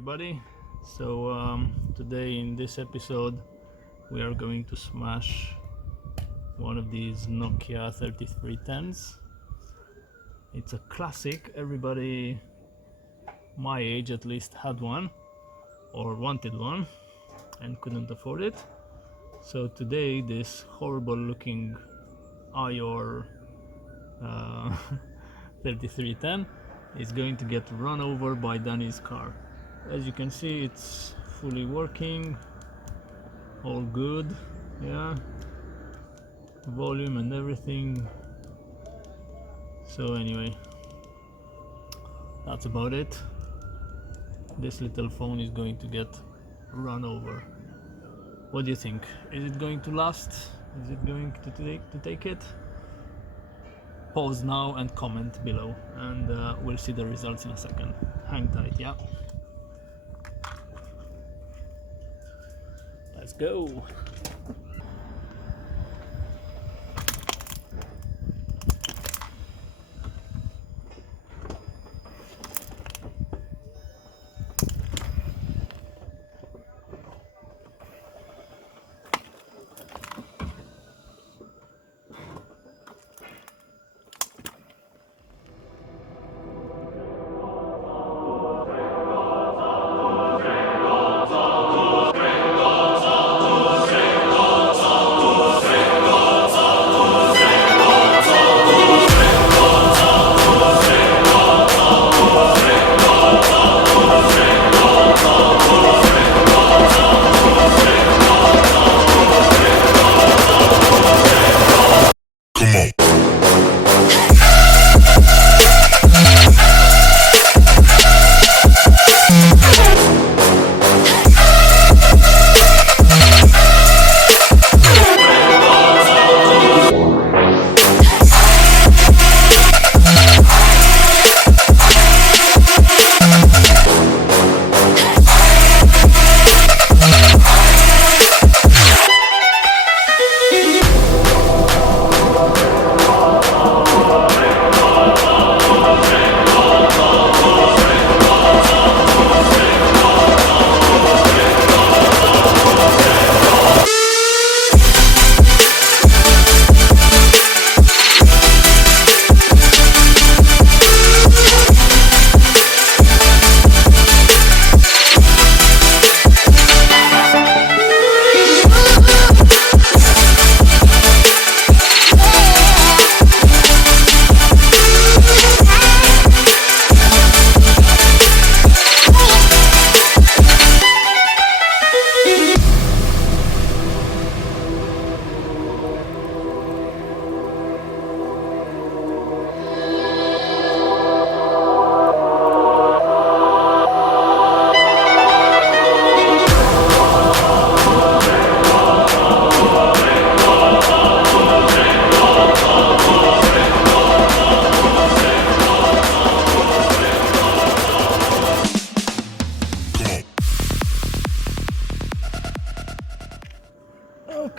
everybody. Today in this episode we are going to smash one of these Nokia 3310s. It's a classic. Everybody my age at least had one or wanted one and couldn't afford it. So today this horrible looking IOR 3310 is going to get run over by Danny's car. As you can see, it's fully working, all good, yeah, volume and everything. So anyway, that's about it. This little phone is going to get run over. What do you think? Is it going to last? Is it going to take it? Pause now and comment below, and we'll see the results in a second. Hang tight, yeah? Let's go!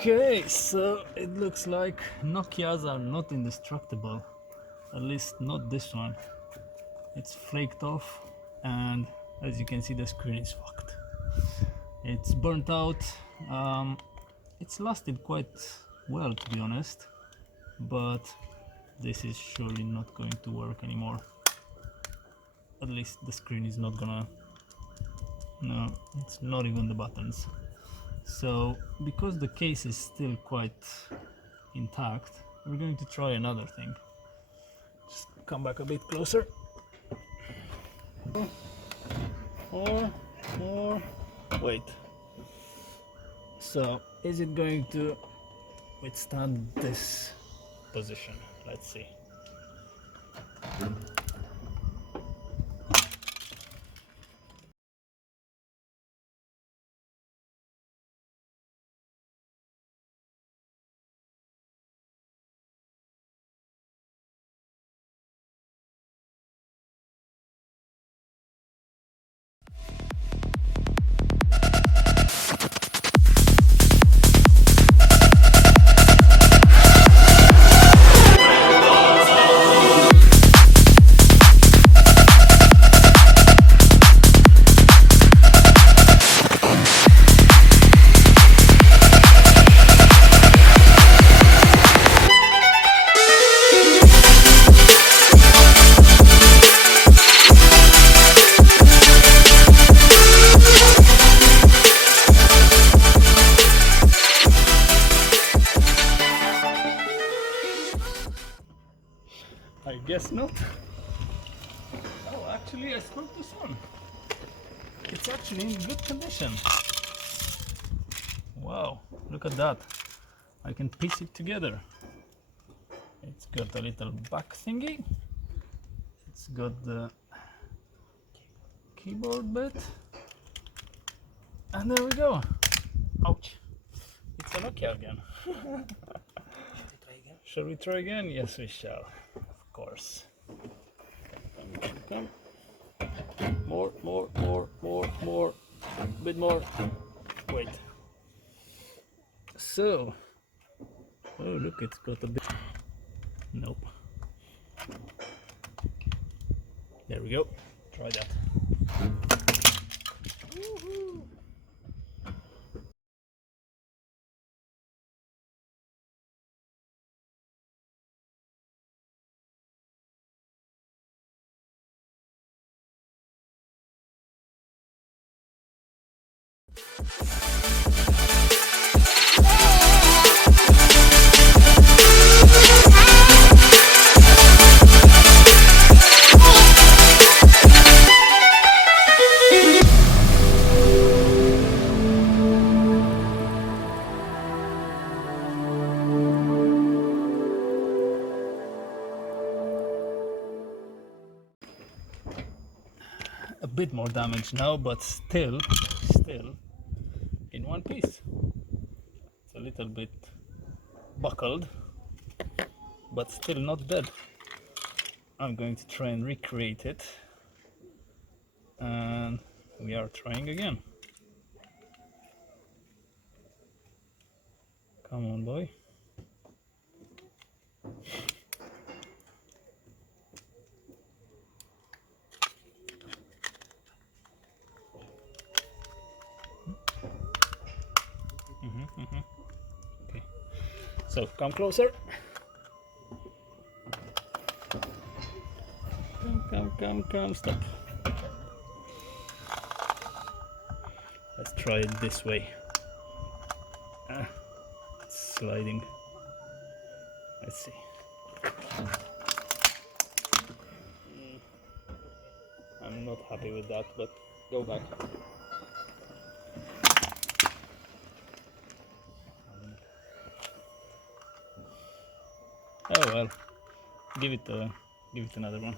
Okay, so it looks like Nokias are not indestructible, at least not this one. It's flaked off, and as you can see the screen is fucked. It's burnt out. It's lasted quite well, to be honest, but this is surely not going to work anymore. At least the screen is not gonna, no, it's not even the buttons. So because the case is still quite intact, we're going to try another thing. Just come back a bit closer. Or wait. So is it going to withstand this position? Let's see. it's not. Oh, actually, I screwed this one. It's actually in good condition. Wow, look at that. I can piece it together. It's got a little back thingy. It's got the keyboard bit. And there we go. Ouch. It's a Nokia again. Shall we try again? Yes, we shall. Of course. Come. More. A bit more. Wait. So. Oh, look, it's got a bit. Nope. There we go. Try that. Woohoo! A bit more damage now, but still in one piece. It's a little bit buckled, but still not dead. I'm going to try and recreate it, and we are trying again. Come on, boy. Okay, so come closer. Come, stop. Let's try it this way. It's sliding. Let's see. I'm not happy with that, but go back. Oh well, give it another one.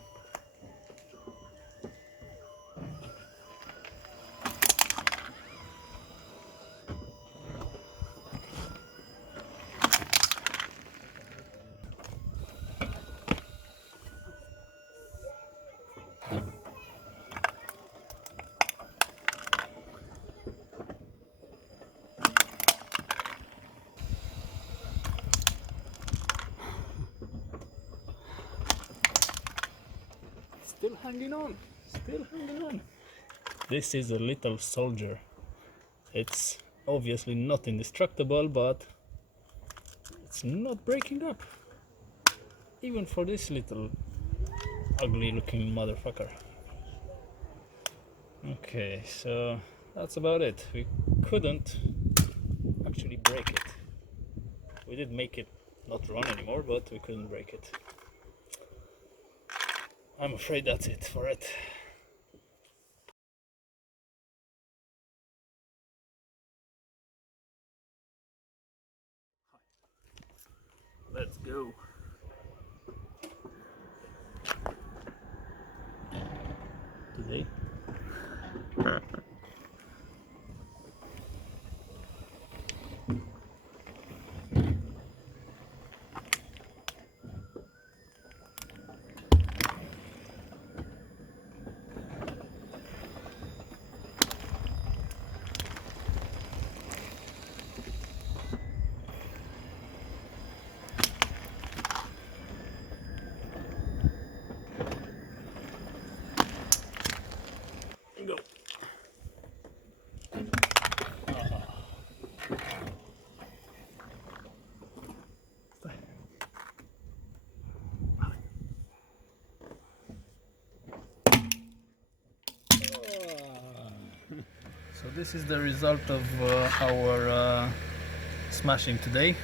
Still hanging on. This is a little soldier. It's obviously not indestructible, but it's not breaking up. Even for this little ugly looking motherfucker. Okay, so that's about it. We couldn't actually break it. We did make it not run anymore, but we couldn't break it. I'm afraid that's it for it. Let's go. Today. Go. So this is the result of our smashing today.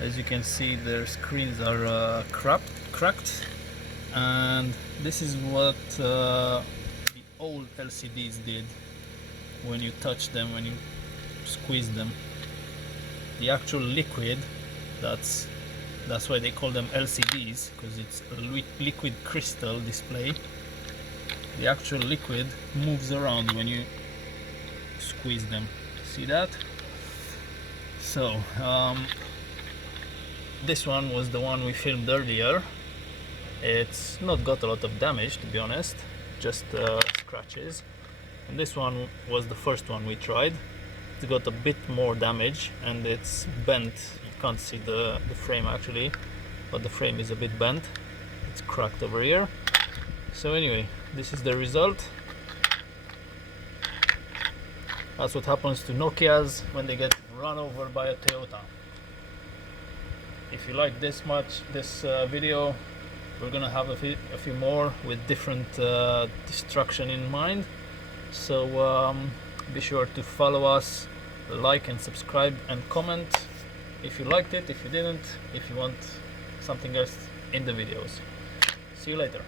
As you can see, their screens are cracked, And this is what the old LCDs did when you touch them, when you squeeze them. The actual liquid, that's why they call them LCDs, because it's a liquid crystal display. The actual liquid moves around when you squeeze them. See that? So this one was the one we filmed earlier. It's not got a lot of damage, to be honest, just scratches. And this one was the first one we tried. It's got a bit more damage and it's bent. You can't see the frame actually, but the frame is a bit bent. It's cracked over here. So anyway, this is the result. That's what happens to Nokias when they get run over by a Toyota. If you like this video, we're gonna have a few more with different destruction in mind. So be sure to follow us, like and subscribe and comment if you liked it, if you didn't, if you want something else in the videos. See you later.